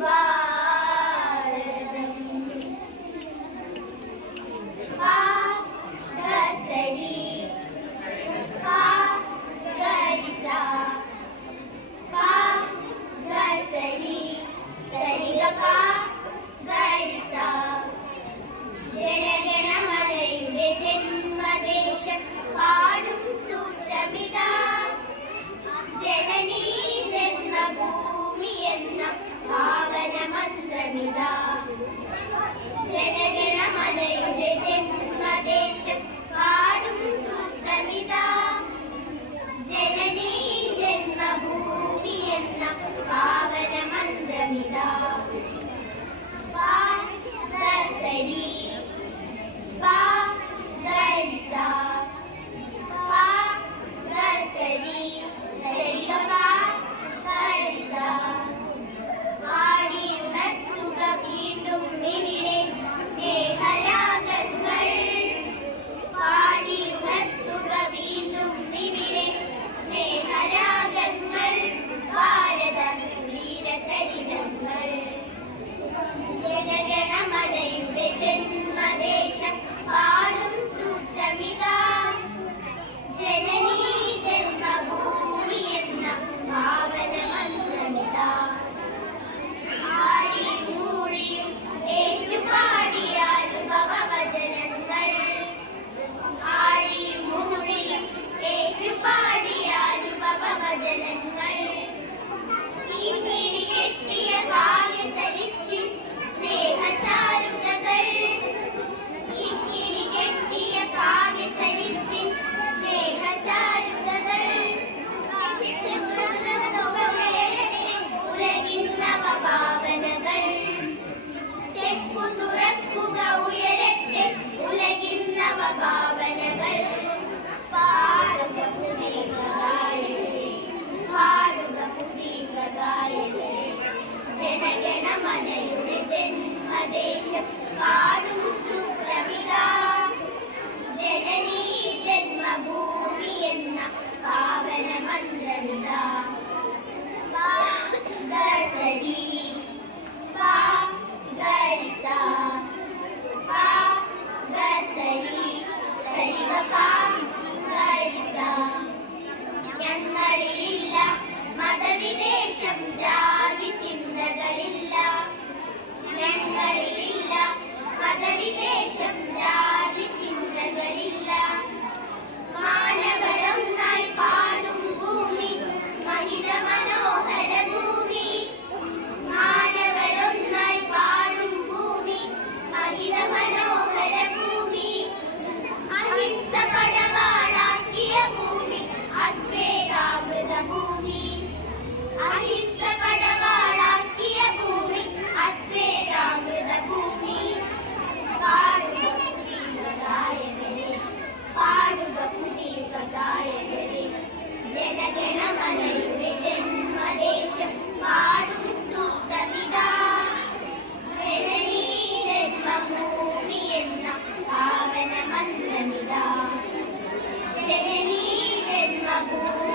ഭാരതം. പാ ഗസരി പാ ഗരിസ പാ ഗസരി സരിഗപ ഗരിസ. ജനഗണമനയുടെ ജന്മദേശം പാടും സൂത്രമിതാ. ജനനീ ജന്മഭൂമി എന്ന പാവന മന്ത്രമിതാ. ജനഗണമനയുടെ ജന്മദേശം പാടും സൂത്രമിതാ. ജനനീ ജന്മഭൂമി എന്ന പാവന മന്ത്രമിതാ. പാ ഗസരി പാ ഗരിസ പാ ഗസരി സരിഗപ ഗരിസ. പാടിയുണർത്തുക വീണ്ടും ഇവിടെ സ്നേഹരാഗങ്ങൾ. പാടിയുണർത്തുക വീണ്ടും ഇവിടെ സ്നേഹരാഗങ്ങൾ. ഭാരത വീരചരിതങ്ങൾ. ജനഗണമനയുടെ ജന്മദേശം പാടും സൂത്രമിതാ. ജനനീ ജന്മഭൂമി എന്ന പാവന മന്ത്രമിതാ. ആടിയും മൂളിയും ഏറ്റുപാടിയ അനുഭവ വചനങ്ങൾ. ആടിയും മൂളിയും ഏറ്റുപാടിയ അനുഭവ വചനങ്ങൾ. ഈ പിടികെട്ടിയ കാവ്യസരിത്തിൽ സ്നേഹചാരുതകൾ. ഈ പിടികെട്ടിയ കാവ്യസരിത്തിൽ സ്നേഹചാരുതകൾ. ഉലകിൻ നവഭാവനകൾ. ചെപ്പു തുറക്കുക ഉയരട്ടെ ഉലകിൻ നവഭാവനകൾ. പാടുക പുതിയ ഗായകരെ പാടുക പുതിയ ഗായകരെ. ജനഗണമനയുടെ ജന്മദേശം പാടും സൂത്രമിതാ. ജനനീ ജന്മഭൂമി എന്ന പാവന മന്ത്രമിതാ. പാ ഗസരി പാ ഗരിസ പാ ഗസരി സരിഗപ ഗരിസ. ഞങ്ങളിലില്ല മതവിദേശം ജാതി ചിന്തകളില്ല. ഞങ്ങളിലില്ല മതവിദേശം ജാതി ചിന്തകളില്ല. മാനവരൊന്നായി പാടും ഭൂമി മഹിത മനോഹര ഭൂമി. മാനവരൊന്നായി പാടും ഭൂമി മഹിത മനോഹര ഭൂമി. അഹിംസ പടവാളാക്കിയ ഭൂമി അദ്വൈതാമൃത ഭൂമി. അഹിംസ പടവാളാക്കിയ ഭൂമി അദ്വൈതാമൃത ഭൂമി. പാടുക പുതിയ ഗായകരെ പാടുക പുതിയ ഗായകരെ. ജനഗണമനയുടെ ജന്മദേശം പാടും സൂത്രമിതാ. ജനനീ ജന്മഭൂമി എന്ന പാവന മന്ത്രമിതാ. ജനനീ ജന്മഭൂമി